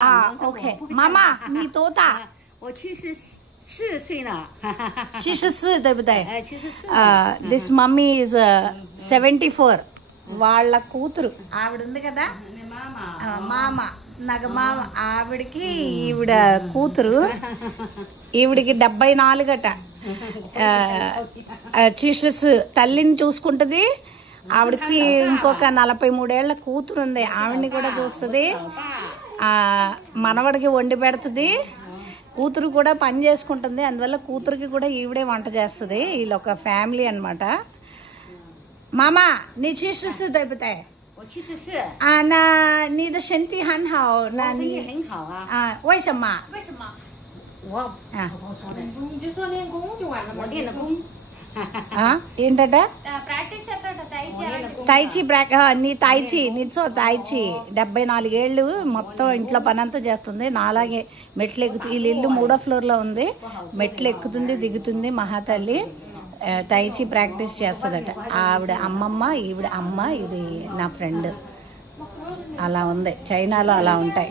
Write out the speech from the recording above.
OK， 妈妈，你多大？我74岁了。74，对不对？74。This mummy is 74. వాళ్ళ కూతురు ఆవిడ ఉంది కదా మామ నాకు మామ ఆవిడకి ఈవిడ కూతురు ఈవిడికి 74 అట. చీషస్ తల్లిని చూసుకుంటది. ఆవిడకి ఇంకొక 43 ఏళ్ల కూతురు ఉంది. ఆవిడని కూడా చూస్తుంది. మనవడికి వండి పెడుతుంది. కూతురు కూడా పని చేసుకుంటుంది. అందువల్ల కూతురికి కూడా ఈవిడే వంట చేస్తుంది. వీళ్ళు ఒక ఫ్యామిలీ అనమాట. మామా నీ చీషస్ దొరుకుతాయి.那你的身体很好，那你很好啊。为什么？你就说练功就完了嘛。我练了功。ఏంటట ప్రాక్టీస్ తైచి నీ తైచి నిల్చో తైచి 74 ఏళ్ళు మొత్తం ఇంట్లో పని అంతా చేస్తుంది. నాలాగే మెట్లు ఎక్కుతుంది. వీళ్ళ ఇల్లు 3వ ఫ్లోర్లో ఉంది. మెట్లు ఎక్కుతుంది దిగుతుంది. మహాతల్లి తైచి ప్రాక్టీస్ చేస్తుందట. ఆవిడ అమ్మమ్మ, ఈవిడ అమ్మ, ఇది నా ఫ్రెండ్. అలా ఉంది. చైనాలో అలా ఉంటాయి.